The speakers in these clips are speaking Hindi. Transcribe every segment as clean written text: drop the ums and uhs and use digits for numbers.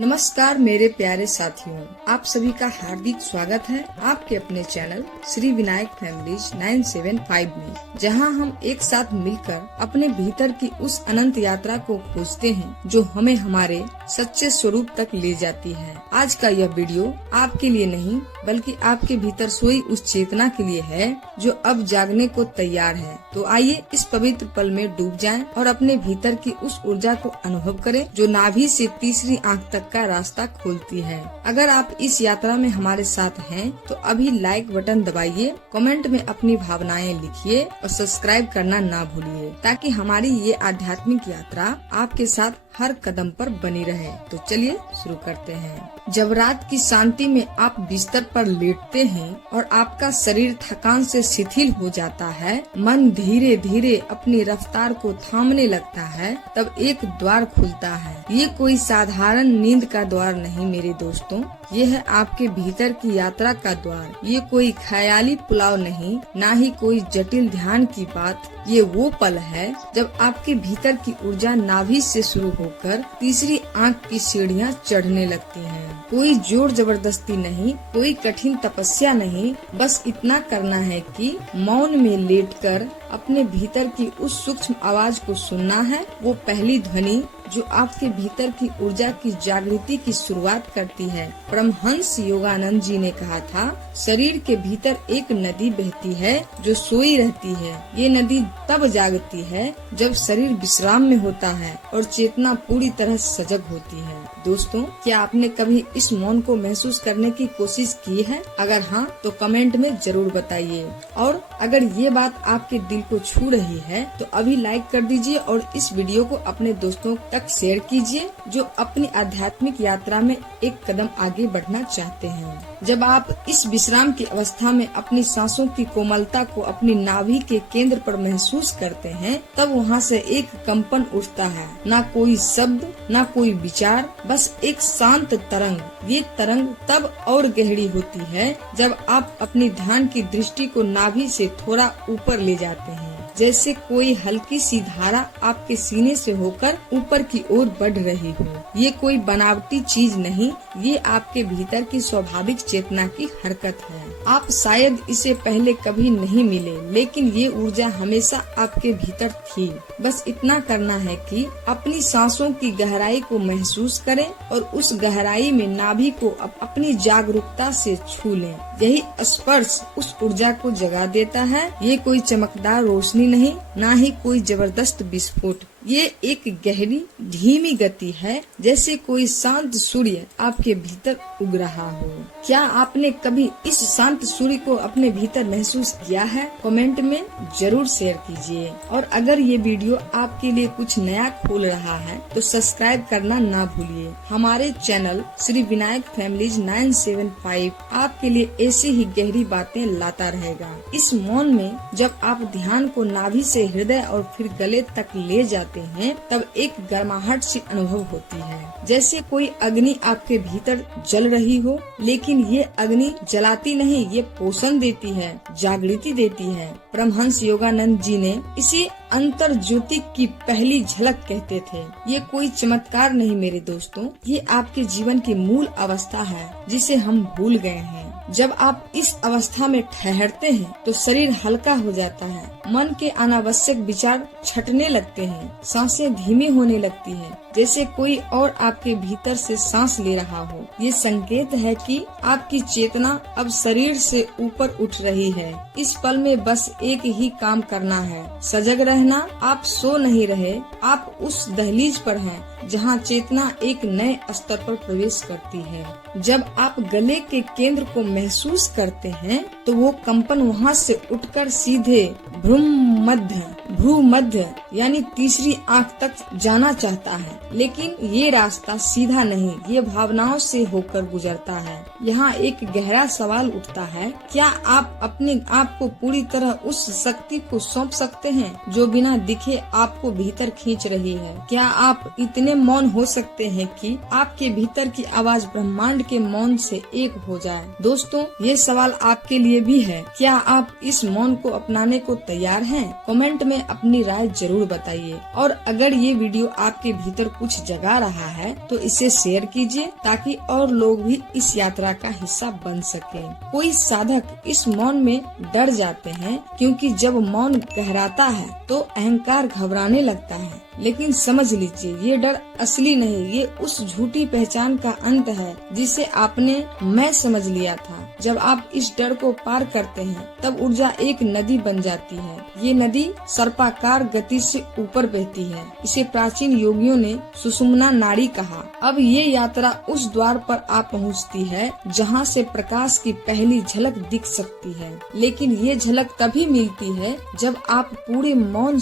नमस्कार मेरे प्यारे साथियों, आप सभी का हार्दिक स्वागत है आपके अपने चैनल श्री विनायक फैमिलीज 975 में, जहां हम एक साथ मिलकर अपने भीतर की उस अनंत यात्रा को खोजते हैं जो हमें हमारे सच्चे स्वरूप तक ले जाती है। आज का यह वीडियो आपके लिए नहीं बल्कि आपके भीतर सोई उस चेतना के लिए है जो अब जागने को तैयार है। तो आइए इस पवित्र पल में डूब जाएं और अपने भीतर की उस ऊर्जा को अनुभव करें जो नाभि से तीसरी आंख तक का रास्ता खोलती है। अगर आप इस यात्रा में हमारे साथ हैं तो अभी लाइक बटन दबाइए, कमेंट में अपनी भावनाएं लिखिए और सब्सक्राइब करना ना भूलिए ताकि हमारी ये आध्यात्मिक यात्रा आपके साथ हर कदम पर बनी रहे। तो चलिए शुरू करते हैं। जब रात की शांति में आप बिस्तर पर लेटते हैं और आपका शरीर थकान से शिथिल हो जाता है, मन धीरे धीरे अपनी रफ्तार को थामने लगता है, तब एक द्वार खुलता है। ये कोई साधारण नींद का द्वार नहीं मेरे दोस्तों, ये है आपके भीतर की यात्रा का द्वार। ये कोई ख्याली पुलाव नहीं, ना ही कोई जटिल ध्यान की बात। ये वो पल है जब आपके भीतर की ऊर्जा नाभि से शुरू होकर तीसरी आंख की सीढ़ियाँ चढ़ने लगती हैं। कोई जोर जबरदस्ती नहीं, कोई कठिन तपस्या नहीं, बस इतना करना है कि मौन में लेटकर अपने भीतर की उस सूक्ष्म आवाज को सुनना है। वो पहली ध्वनि जो आपके भीतर की ऊर्जा की जागृति की शुरुआत करती है। परमहंस योगानंद जी ने कहा था, शरीर के भीतर एक नदी बहती है जो सोई रहती है। ये नदी तब जागती है जब शरीर विश्राम में होता है और चेतना पूरी तरह सजग होती है। दोस्तों, क्या आपने कभी इस मौन को महसूस करने की कोशिश की है? अगर हाँ तो कमेंट में जरूर बताइए। और अगर ये बात आपके दिल को छू रही है तो अभी लाइक कर दीजिए और इस वीडियो को अपने दोस्तों तक शेयर कीजिए जो अपनी आध्यात्मिक यात्रा में एक कदम आगे बढ़ना चाहते हैं। जब आप इस विश्राम की अवस्था में अपनी सांसों की कोमलता को अपनी नाभि के केंद्र पर महसूस करते हैं, तब वहाँ से एक कंपन उठता है। ना कोई शब्द, ना कोई विचार, बस एक शांत तरंग। ये तरंग तब और गहरी होती है जब आप अपनी ध्यान की दृष्टि को नाभि से थोड़ा ऊपर ले जाते हैं, जैसे कोई हल्की सी धारा आपके सीने से होकर ऊपर की ओर बढ़ रही हो। ये कोई बनावटी चीज नहीं, ये आपके भीतर की स्वाभाविक चेतना की हरकत है। आप शायद इसे पहले कभी नहीं मिले, लेकिन ये ऊर्जा हमेशा आपके भीतर थी। बस इतना करना है कि अपनी सांसों की गहराई को महसूस करें और उस गहराई में नाभि को अपनी जागरूकता से छू लें। यही स्पर्श उस ऊर्जा को जगा देता है। ये कोई चमकदार रोशनी नहीं, ना ही कोई जबरदस्त विस्फोट। ये एक गहरी धीमी गति है, जैसे कोई शांत सूर्य आपके भीतर उग रहा हो। क्या आपने कभी इस शांत सूर्य को अपने भीतर महसूस किया है? कमेंट में जरूर शेयर कीजिए। और अगर ये वीडियो आपके लिए कुछ नया खोल रहा है तो सब्सक्राइब करना ना भूलिए। हमारे चैनल श्री विनायक फैमिलीज 975 आपके लिए ऐसी ही गहरी बातें लाता रहेगा। इस मौन में जब आप ध्यान को नाभि से हृदय और फिर गले तक ले जाते हैं, तब एक गर्माहट सी अनुभव होती है, जैसे कोई अग्नि आपके भीतर जल रही हो। लेकिन ये अग्नि जलाती नहीं, ये पोषण देती है, जागृति देती है। परमहंस योगानंद जी ने इसी अंतर ज्योति की पहली झलक कहते थे। ये कोई चमत्कार नहीं मेरे दोस्तों, ये आपके जीवन की मूल अवस्था है जिसे हम भूल गए हैं। जब आप इस अवस्था में ठहरते हैं तो शरीर हल्का हो जाता है, मन के अनावश्यक विचार छटने लगते हैं, सांसें धीमी होने लगती हैं, जैसे कोई और आपके भीतर से सांस ले रहा हो। ये संकेत है कि आपकी चेतना अब शरीर से ऊपर उठ रही है। इस पल में बस एक ही काम करना है, सजग रहना। आप सो नहीं रहे, आप उस दहलीज पर हैं जहाँ चेतना एक नए स्तर पर प्रवेश करती है। जब आप गले के केंद्र को महसूस करते हैं तो वो कंपन वहाँ से उठकर सीधे भ्रू मध्य यानी तीसरी आंख तक जाना चाहता है, लेकिन ये रास्ता सीधा नहीं, ये भावनाओं से होकर गुजरता है। यहाँ एक गहरा सवाल उठता है, क्या आप अपने आप को पूरी तरह उस शक्ति को सौंप सकते हैं जो बिना दिखे आपको भीतर खींच रही है? क्या आप इतने मौन हो सकते हैं कि आपके भीतर की आवाज ब्रह्मांड के मौन से एक हो जाए? दोस्तों, ये सवाल आपके लिए भी है। क्या आप इस मौन को अपनाने को तैयार हैं? कमेंट में अपनी राय जरूर बताइए। और अगर ये वीडियो आपके भीतर कुछ जगा रहा है तो इसे शेयर कीजिए ताकि और लोग भी इस यात्रा का हिस्सा बन सके। कोई साधक इस मौन में डर जाते हैं क्योंकि जब मौन गहराता है तो अहंकार घबराने लगता है। लेकिन समझ लीजिए, ये डर असली नहीं, ये उस झूठी पहचान का अंत है जिसे आपने मैं समझ लिया था। जब आप इस डर को पार करते हैं तब ऊर्जा एक नदी बन जाती है। ये नदी सर्पाकार गति से ऊपर बहती है। इसे प्राचीन योगियों ने सुषुम्ना नाड़ी कहा। अब ये यात्रा उस द्वार पर आ पहुँचती है जहाँ से प्रकाश की पहली झलक दिख सकती है। लेकिन ये झलक तभी मिलती है जब आप पूरे मौन,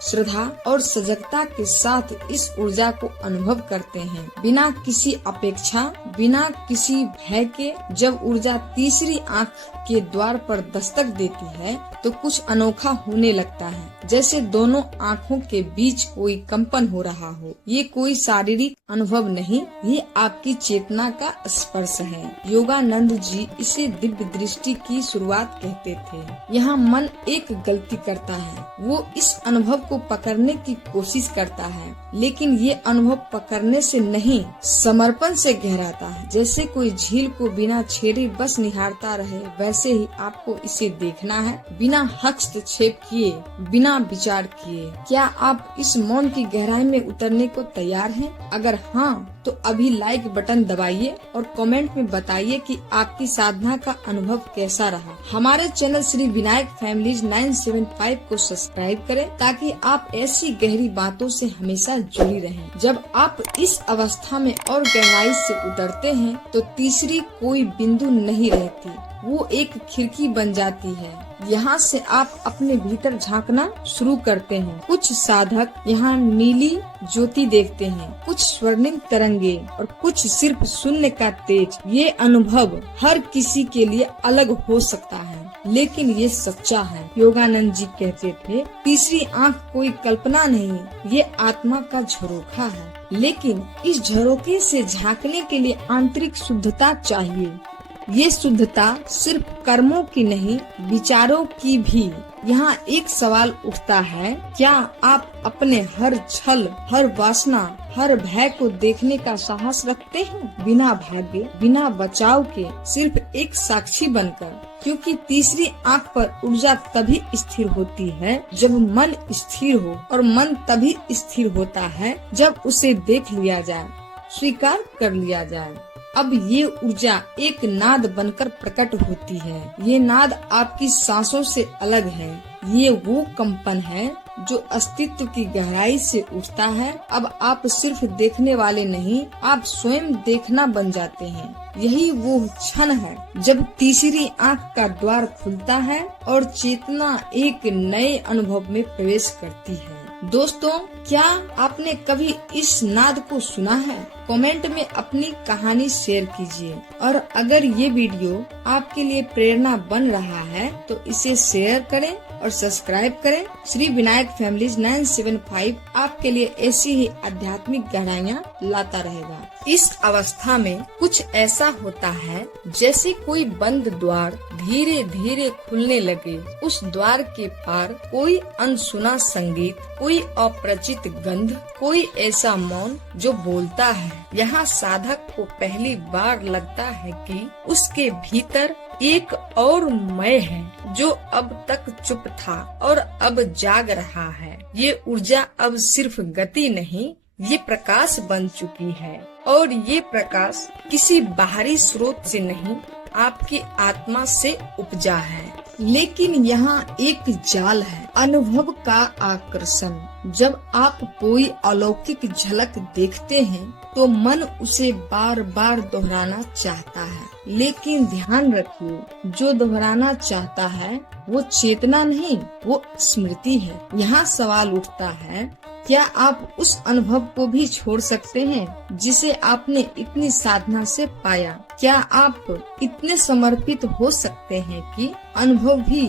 श्रद्धा और सजगता के साथ इस ऊर्जा को अनुभव करते हैं, बिना किसी अपेक्षा, बिना किसी भय के। जब ऊर्जा तीसरी आँख के द्वार पर दस्तक देती है तो कुछ अनोखा होने लगता है, जैसे दोनों आँखों के बीच कोई कंपन हो रहा हो। ये कोई शारीरिक अनुभव नहीं, ये आपकी चेतना का स्पर्श है। योगानंद जी इसे दिव्य दृष्टि की शुरुआत कहते थे। यहाँ मन एक गलती करता है, वो इस अनुभव को पकड़ने की कोशिश करता है, लेकिन ये अनुभव पकड़ने से नहीं, समर्पण से गहराता है। जैसे कोई झील को बिना छेड़े बस निहारता रहे, वैसे ही आपको इसे देखना है, बिना हस्तक्षेप किए, बिना विचार किए। क्या आप इस मौन की गहराई में उतरने को तैयार हैं? अगर हाँ तो अभी लाइक बटन दबाइए और कमेंट में बताइए कि आपकी साधना का अनुभव कैसा रहा। हमारे चैनल श्री विनायक फैमिलीज 975 को सब्सक्राइब करें ताकि आप ऐसी गहरी बातों से हमेशा जुड़ी रहें। जब आप इस अवस्था में और गहराई से उतरते हैं तो तीसरी कोई बिंदु नहीं रहती, वो एक खिड़की बन जाती है। यहाँ से आप अपने भीतर झांकना शुरू करते हैं। कुछ साधक यहाँ नीली ज्योति देखते हैं, कुछ स्वर्णिम तरंगे और कुछ सिर्फ शून्य का तेज। ये अनुभव हर किसी के लिए अलग हो सकता है, लेकिन ये सच्चा है। योगानंद जी कहते थे, तीसरी आँख कोई कल्पना नहीं, ये आत्मा का झरोखा है। लेकिन इस झरोखे से झांकने के लिए आंतरिक शुद्धता चाहिए। ये शुद्धता सिर्फ कर्मों की नहीं, विचारों की भी। यहाँ एक सवाल उठता है, क्या आप अपने हर छल, हर वासना, हर भय को देखने का साहस रखते हैं, बिना भागे, बिना बचाव के, सिर्फ एक साक्षी बनकर? क्योंकि तीसरी आँख पर ऊर्जा तभी स्थिर होती है जब मन स्थिर हो, और मन तभी स्थिर होता है जब उसे देख लिया जाए, स्वीकार कर लिया जाए। अब ये ऊर्जा एक नाद बनकर प्रकट होती है। ये नाद आपकी सांसों से अलग है। ये वो कंपन है जो अस्तित्व की गहराई से उठता है। अब आप सिर्फ देखने वाले नहीं, आप स्वयं देखना बन जाते हैं। यही वो क्षण है जब तीसरी आँख का द्वार खुलता है और चेतना एक नए अनुभव में प्रवेश करती है। दोस्तों, क्या आपने कभी इस नाद को सुना है? कमेंट में अपनी कहानी शेयर कीजिए। और अगर ये वीडियो आपके लिए प्रेरणा बन रहा है तो इसे शेयर करें और सब्सक्राइब करें। श्री विनायक फैमिलीज 975 आपके लिए ऐसी ही आध्यात्मिक गहराइयाँ लाता रहेगा। इस अवस्था में कुछ ऐसा होता है जैसे कोई बंद द्वार धीरे धीरे खुलने लगे। उस द्वार के पार कोई अनसुना संगीत, कोई अपरिचित गंध, कोई ऐसा मौन जो बोलता है। यहाँ साधक को पहली बार लगता है कि उसके भीतर एक और मैं है जो अब तक चुप था और अब जाग रहा है। ये ऊर्जा अब सिर्फ गति नहीं, ये प्रकाश बन चुकी है। और ये प्रकाश किसी बाहरी स्रोत से नहीं, आपकी आत्मा से उपजा है। लेकिन यहाँ एक जाल है, अनुभव का आकर्षण। जब आप कोई अलौकिक झलक देखते हैं तो मन उसे बार बार दोहराना चाहता है। लेकिन ध्यान रखिए, जो दोहराना चाहता है वो चेतना नहीं, वो स्मृति है। यहाँ सवाल उठता है, क्या आप उस अनुभव को भी छोड़ सकते हैं जिसे आपने इतनी साधना से पाया? क्या आप इतने समर्पित हो सकते हैं कि अनुभव भी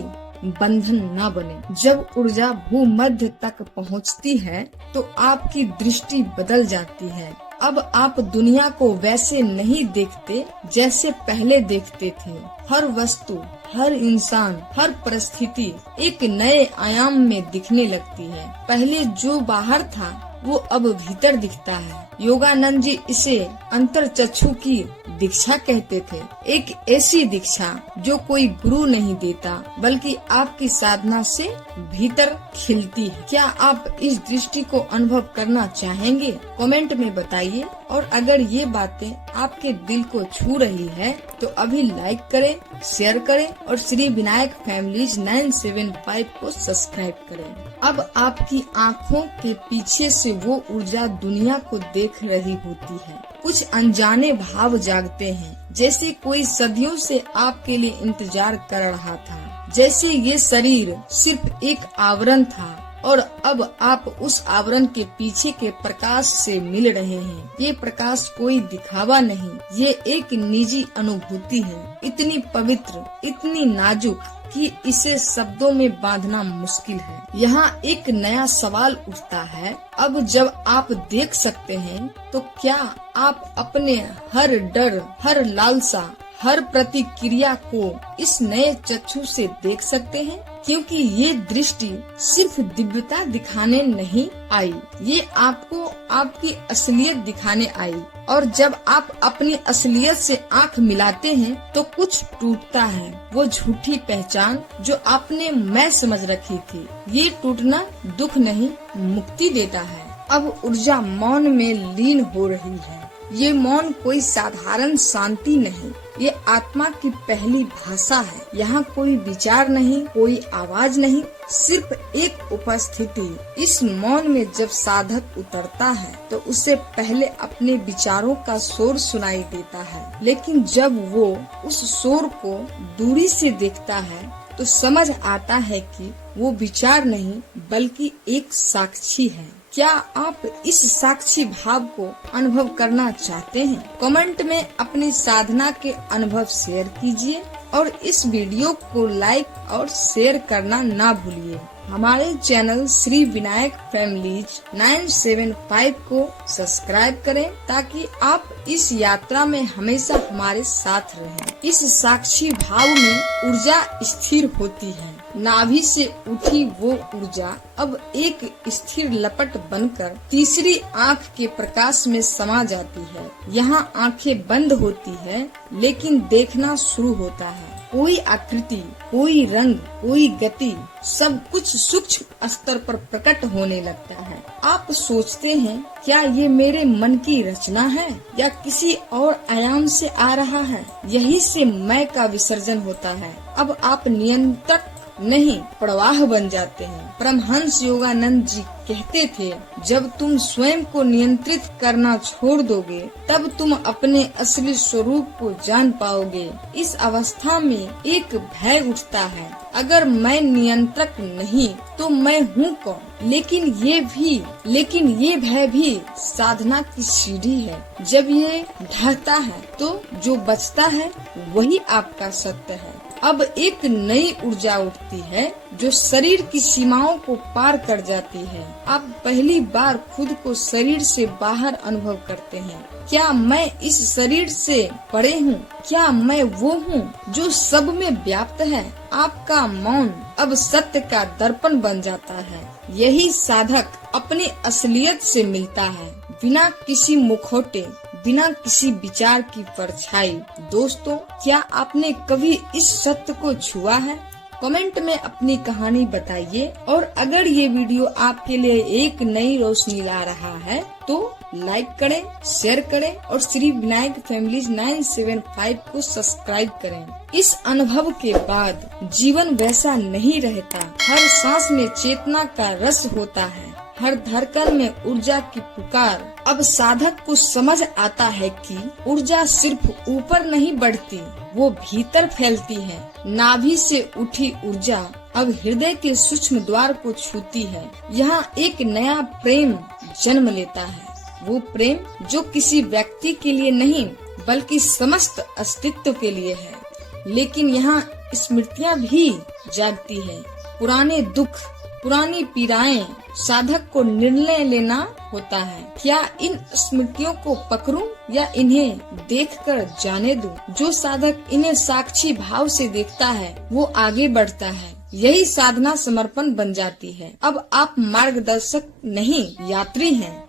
बंधन न बने? जब ऊर्जा भूमध्य तक पहुंचती है तो आपकी दृष्टि बदल जाती है। अब आप दुनिया को वैसे नहीं देखते जैसे पहले देखते थे। हर वस्तु, हर इंसान, हर परिस्थिति एक नए आयाम में दिखने लगती है। पहले जो बाहर था वो अब भीतर दिखता है। योगानंद जी इसे अंतर्चक्षु की दीक्षा कहते थे। एक ऐसी दीक्षा जो कोई गुरु नहीं देता बल्कि आपकी साधना से भीतर खिलती है। क्या आप इस दृष्टि को अनुभव करना चाहेंगे? कमेंट में बताइए। और अगर ये बातें आपके दिल को छू रही है तो अभी लाइक करें, शेयर करें और श्री विनायक फैमिलीज 975 को सब्सक्राइब करें। अब आपकी आँखों के पीछे से वो ऊर्जा दुनिया को देख रही होती है। कुछ अनजाने भाव जागते हैं, जैसे कोई सदियों से आपके लिए इंतजार कर रहा था। जैसे ये शरीर सिर्फ एक आवरण था और अब आप उस आवरण के पीछे के प्रकाश से मिल रहे हैं। ये प्रकाश कोई दिखावा नहीं, ये एक निजी अनुभूति है, इतनी पवित्र, इतनी नाजुक कि इसे शब्दों में बांधना मुश्किल है। यहाँ एक नया सवाल उठता है, अब जब आप देख सकते हैं तो क्या आप अपने हर डर, हर लालसा, हर प्रतिक्रिया को इस नए चक्षु से देख सकते हैं? क्योंकि ये दृष्टि सिर्फ दिव्यता दिखाने नहीं आई, ये आपको आपकी असलियत दिखाने आई। और जब आप अपनी असलियत से आंख मिलाते हैं तो कुछ टूटता है। वो झूठी पहचान जो आपने मैं समझ रखी थी, ये टूटना दुख नहीं, मुक्ति देता है। अब ऊर्जा मौन में लीन हो रही है। ये मौन कोई साधारण शांति नहीं, ये आत्मा की पहली भाषा है। यहाँ कोई विचार नहीं, कोई आवाज नहीं, सिर्फ एक उपस्थिति। इस मौन में जब साधक उतरता है तो उसे पहले अपने विचारों का शोर सुनाई देता है, लेकिन जब वो उस शोर को दूरी से देखता है तो समझ आता है कि वो विचार नहीं बल्कि एक साक्षी है। क्या आप इस साक्षी भाव को अनुभव करना चाहते हैं? कमेंट में अपनी साधना के अनुभव शेयर कीजिए और इस वीडियो को लाइक और शेयर करना ना भूलिए। हमारे चैनल श्री विनायक फैमिलीज 975 को सब्सक्राइब करें ताकि आप इस यात्रा में हमेशा हमारे साथ रहें। इस साक्षी भाव में ऊर्जा स्थिर होती है। नाभि से उठी वो ऊर्जा अब एक स्थिर लपट बनकर तीसरी आँख के प्रकाश में समा जाती है। यहाँ आँखें बंद होती है लेकिन देखना शुरू होता है। कोई आकृति, कोई रंग, कोई गति, सब कुछ सूक्ष्म स्तर पर प्रकट होने लगता है। आप सोचते हैं क्या ये मेरे मन की रचना है या किसी और आयाम से आ रहा है? यही से मैं का विसर्जन होता है। अब आप नियंत्रक नहीं, प्रवाह बन जाते हैं। परमहंस योगानंद जी कहते थे, जब तुम स्वयं को नियंत्रित करना छोड़ दोगे तब तुम अपने असली स्वरूप को जान पाओगे। इस अवस्था में एक भय उठता है, अगर मैं नियंत्रक नहीं तो मैं हूँ कौन? लेकिन ये भय भी साधना की सीढ़ी है। जब ये ढहता है तो जो बचता है वही आपका सत्य है। अब एक नई ऊर्जा उठती है जो शरीर की सीमाओं को पार कर जाती है। आप पहली बार खुद को शरीर से बाहर अनुभव करते हैं। क्या मैं इस शरीर से परे हूँ? क्या मैं वो हूँ जो सब में व्याप्त है? आपका मौन अब सत्य का दर्पण बन जाता है। यही साधक अपनी असलियत से मिलता है, बिना किसी मुखौटे, बिना किसी विचार की परछाई। दोस्तों, क्या आपने कभी इस सत्य को छुआ है? कमेंट में अपनी कहानी बताइए। और अगर ये वीडियो आपके लिए एक नई रोशनी ला रहा है तो लाइक करें, शेयर करें और श्री विनायक फैमिलीज 975 को सब्सक्राइब करें। इस अनुभव के बाद जीवन वैसा नहीं रहता। हर सांस में चेतना का रस होता है, हर धड़कन में ऊर्जा की पुकार। अब साधक को समझ आता है कि ऊर्जा सिर्फ ऊपर नहीं बढ़ती, वो भीतर फैलती है। नाभि से उठी ऊर्जा अब हृदय के सूक्ष्म द्वार को छूती है। यहाँ एक नया प्रेम जन्म लेता है, वो प्रेम जो किसी व्यक्ति के लिए नहीं बल्कि समस्त अस्तित्व के लिए है। लेकिन यहाँ स्मृतियाँ भी जागती है, पुराने दुख, पुरानी पीड़ाएं साधक को निर्णय लेना होता है। क्या इन स्मृतियों को पकड़ूं या इन्हें देखकर जाने दूं? जो साधक इन्हें साक्षी भाव से देखता है वो आगे बढ़ता है। यही साधना समर्पण बन जाती है। अब आप मार्गदर्शक नहीं, यात्री हैं।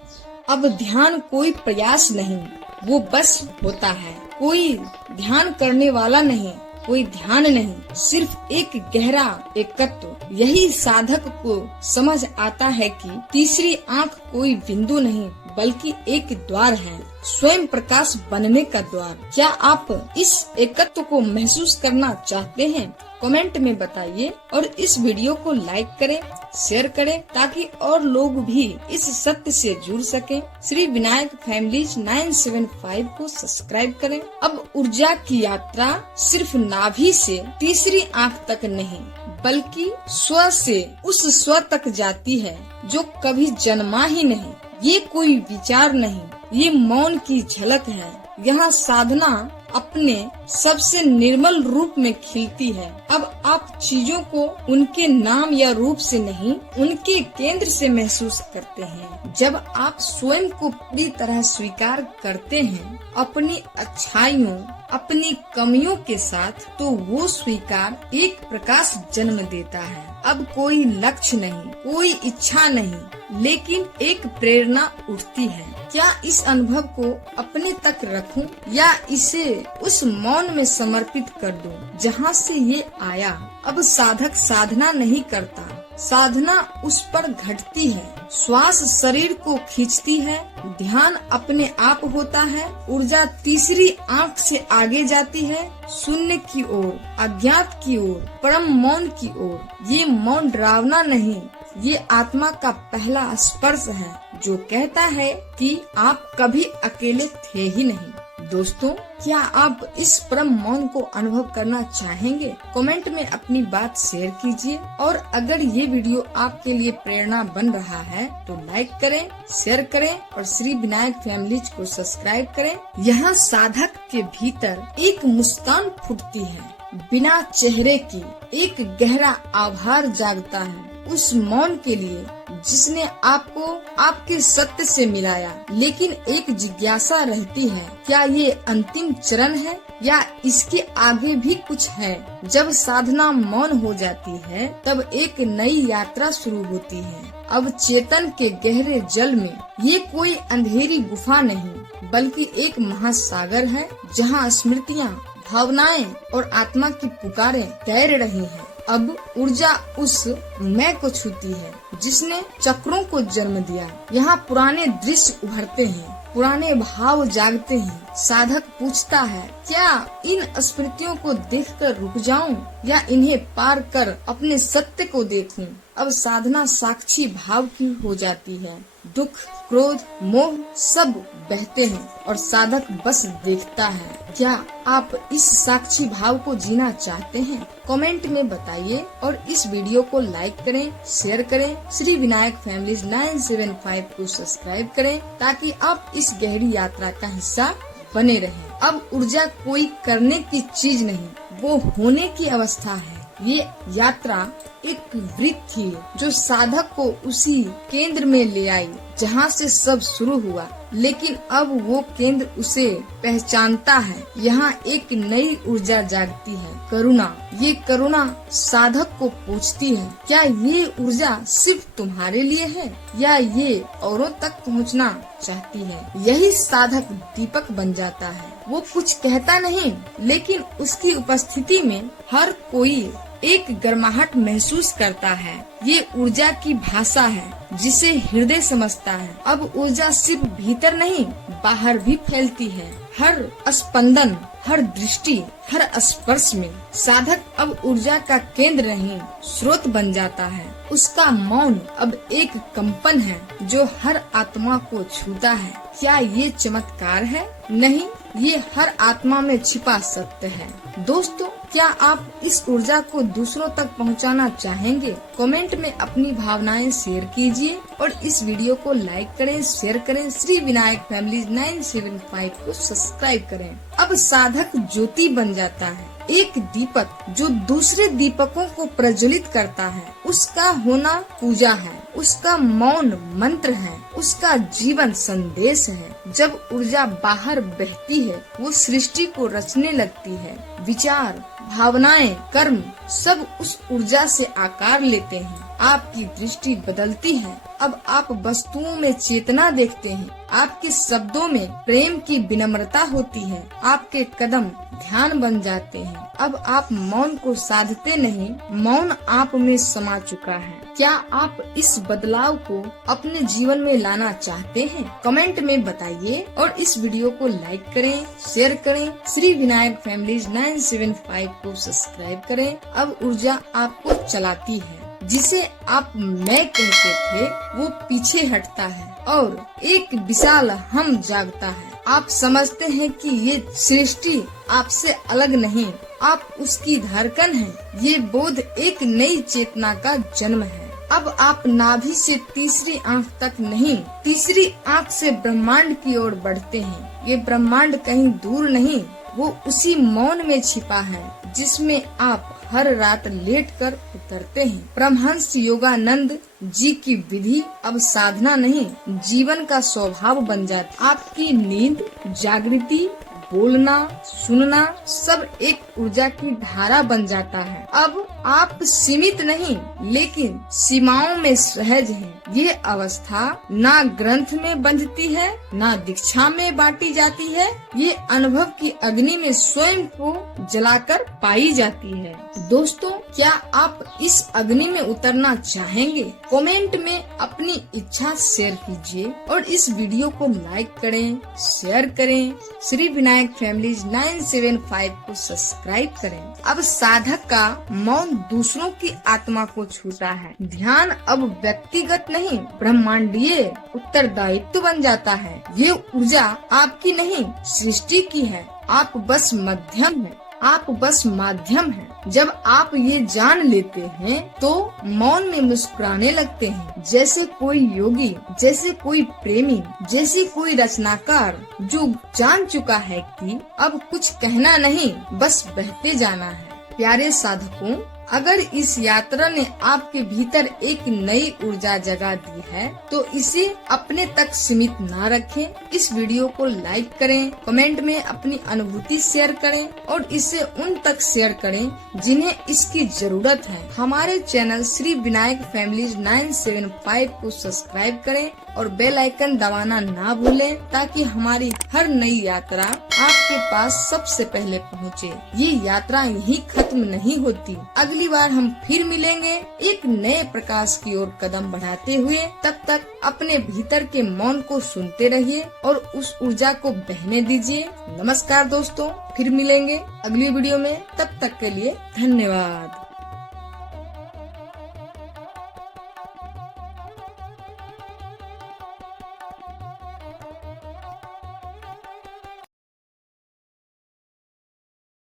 अब ध्यान कोई प्रयास नहीं, वो बस होता है। कोई ध्यान करने वाला नहीं, कोई ध्यान नहीं, सिर्फ एक गहरा एकत्व। यही साधक को समझ आता है कि तीसरी आंख कोई बिंदु नहीं बल्कि एक द्वार है, स्वयं प्रकाश बनने का द्वार। क्या आप इस एकत्व को महसूस करना चाहते हैं? कमेंट में बताइए और इस वीडियो को लाइक करें, शेयर करें ताकि और लोग भी इस सत्य से जुड़ सकें। श्री विनायक फैमिलीज 975 को सब्सक्राइब करें। अब ऊर्जा की यात्रा सिर्फ नाभि से तीसरी आंख तक नहीं बल्कि स्व से उस स्व तक जाती है जो कभी जन्मा ही नहीं। ये कोई विचार नहीं, ये मौन की झलक है। यहाँ साधना अपने सबसे निर्मल रूप में खिलती है। अब आप चीजों को उनके नाम या रूप से नहीं, उनके केंद्र से महसूस करते हैं। जब आप स्वयं को पूरी तरह स्वीकार करते हैं अपनी अच्छाइयों, अपनी कमियों के साथ, तो वो स्वीकार एक प्रकाश जन्म देता है। अब कोई लक्ष्य नहीं, कोई इच्छा नहीं, लेकिन एक प्रेरणा उठती है। क्या इस अनुभव को अपने तक रखूं या इसे उस मौन में समर्पित कर दूं जहां से ये आया? अब साधक साधना नहीं करता, साधना उस पर घटती है। श्वास शरीर को खींचती है, ध्यान अपने आप होता है, ऊर्जा तीसरी आंख से आगे जाती है, शून्य की ओर, अज्ञात की ओर, परम मौन की ओर। ये मौन डरावना नहीं, ये आत्मा का पहला स्पर्श है जो कहता है कि आप कभी अकेले थे ही नहीं। दोस्तों, क्या आप इस परम मौन को अनुभव करना चाहेंगे? कमेंट में अपनी बात शेयर कीजिए और अगर ये वीडियो आपके लिए प्रेरणा बन रहा है तो लाइक करें, शेयर करें और श्री विनायक फैमिलीज को सब्सक्राइब करें। यहाँ साधक के भीतर एक मुस्कान फूटती है, बिना चेहरे की एक गहरा आभार जागता है उस मौन के लिए जिसने आपको आपके सत्य से मिलाया। लेकिन एक जिज्ञासा रहती है, क्या ये अंतिम चरण है या इसके आगे भी कुछ है? जब साधना मौन हो जाती है तब एक नई यात्रा शुरू होती है। अब चेतन के गहरे जल में ये कोई अंधेरी गुफा नहीं बल्कि एक महासागर है जहाँ स्मृतियाँ, भावनाएं और आत्मा की पुकारें तैर रही हैं। अब ऊर्जा उस मैं को छूती है जिसने चक्रों को जन्म दिया। यहाँ पुराने दृश्य उभरते हैं, पुराने भाव जागते हैं। साधक पूछता है, क्या इन स्मृतियों को देखकर रुक जाऊं या इन्हें पार कर अपने सत्य को देखूं? अब साधना साक्षी भाव की हो जाती है। दुख, क्रोध, मोह सब बहते हैं और साधक बस देखता है। क्या आप इस साक्षी भाव को जीना चाहते हैं? कमेंट में बताइए और इस वीडियो को लाइक करें, शेयर करें, श्री विनायक फैमिलीज 975 को सब्सक्राइब करें ताकि आप इस गहरी यात्रा का हिस्सा बने रहें। अब ऊर्जा कोई करने की चीज नहीं, वो होने की अवस्था है। ये यात्रा एक वृत्त थी जो साधक को उसी केंद्र में ले आई जहाँ से सब शुरू हुआ। लेकिन अब वो केंद्र उसे पहचानता है। यहाँ एक नई ऊर्जा जागती है, करुणा। ये करुणा साधक को पूछती है, क्या ये ऊर्जा सिर्फ तुम्हारे लिए है या ये औरों तक पहुँचना चाहती है? यही साधक दीपक बन जाता है। वो कुछ कहता नहीं, लेकिन उसकी उपस्थिति में हर कोई एक गर्माहट महसूस करता है। ये ऊर्जा की भाषा है जिसे हृदय समझता है। अब ऊर्जा सिर्फ भीतर नहीं, बाहर भी फैलती है। हर स्पंदन, हर दृष्टि, हर स्पर्श में साधक अब ऊर्जा का केंद्र नहीं, स्रोत बन जाता है। उसका मौन अब एक कंपन है जो हर आत्मा को छूता है। क्या ये चमत्कार है? नहीं, ये हर आत्मा में छिपा सत्य है। दोस्तों, क्या आप इस ऊर्जा को दूसरों तक पहुंचाना चाहेंगे? कमेंट में अपनी भावनाएं शेयर कीजिए और इस वीडियो को लाइक करें, शेयर करें, श्री विनायक फैमिलीज 975 को सब्सक्राइब करें। अब साधक ज्योति बन जाता है, एक दीपक जो दूसरे दीपकों को प्रज्वलित करता है, उसका होना पूजा है, उसका मौन मंत्र है, उसका जीवन संदेश है। जब ऊर्जा बाहर बहती है, वो सृष्टि को रचने लगती है। विचार, भावनाएं, कर्म सब उस ऊर्जा से आकार लेते हैं। आपकी दृष्टि बदलती है। अब आप वस्तुओं में चेतना देखते हैं। आपके शब्दों में प्रेम की विनम्रता होती है। आपके कदम ध्यान बन जाते हैं। अब आप मौन को साधते नहीं, मौन आप में समा चुका है। क्या आप इस बदलाव को अपने जीवन में लाना चाहते हैं? कमेंट में बताइए और इस वीडियो को लाइक करें, शेयर करें। श्री विनायक फैमिलीज 975 को सब्सक्राइब करें। अब ऊर्जा आपको चलाती है। जिसे आप मैं कहते थे, वो पीछे हटता है और एक विशाल हम जागता है। आप समझते हैं कि ये सृष्टि आपसे अलग नहीं, आप उसकी धड़कन हैं। ये बोध एक नई चेतना का जन्म है। अब आप नाभि से तीसरी आंख तक नहीं, तीसरी आंख से ब्रह्मांड की ओर बढ़ते हैं। ये ब्रह्मांड कहीं दूर नहीं, वो उसी मौन में छिपा है जिसमें आप हर रात लेटकर उतरते हैं। परमहंस योगानंद जी की विधि अब साधना नहीं, जीवन का स्वभाव बन जाती। आपकी नींद, जागृति, बोलना, सुनना सब एक ऊर्जा की धारा बन जाता है। अब आप सीमित नहीं, लेकिन सीमाओं में सहज हैं। ये अवस्था ना ग्रंथ में बंधती है, ना दीक्षा में बांटी जाती है। ये अनुभव की अग्नि में स्वयं को जलाकर पाई जाती है। दोस्तों, क्या आप इस अग्नि में उतरना चाहेंगे? कमेंट में अपनी इच्छा शेयर कीजिए और इस वीडियो को लाइक करें, शेयर करें। श्री विनायक फैमिलीज 975 को सब्सक्राइब करें। अब साधक का मौन दूसरों की आत्मा को छूता है। ध्यान अब व्यक्तिगत नहीं, ब्रह्मांडीय उत्तरदायित्व बन जाता है। ये ऊर्जा आपकी नहीं, सृष्टि की है। आप बस मध्यम है, आप बस माध्यम हैं। जब आप ये जान लेते हैं तो मौन में मुस्कुराने लगते हैं, जैसे कोई योगी, जैसे कोई प्रेमी, जैसे कोई रचनाकार जो जान चुका है कि अब कुछ कहना नहीं, बस बहते जाना है। प्यारे साधकों, अगर इस यात्रा ने आपके भीतर एक नई ऊर्जा जगा दी है तो इसे अपने तक सीमित ना रखें। इस वीडियो को लाइक करें, कमेंट में अपनी अनुभूति शेयर करें और इसे उन तक शेयर करें जिन्हें इसकी जरूरत है। हमारे चैनल श्री विनायक फैमिलीज 975 को सब्सक्राइब करें और बेल आइकन दबाना ना भूलें, ताकि हमारी हर नई यात्रा आपके पास सबसे पहले पहुँचे। ये यात्रा यहीं खत्म नहीं होती। अगली बार हम फिर मिलेंगे एक नए प्रकाश की ओर कदम बढ़ाते हुए। तब तक अपने भीतर के मौन को सुनते रहिए और उस ऊर्जा को बहने दीजिए। नमस्कार दोस्तों, फिर मिलेंगे अगली वीडियो में। तब तक के लिए धन्यवाद।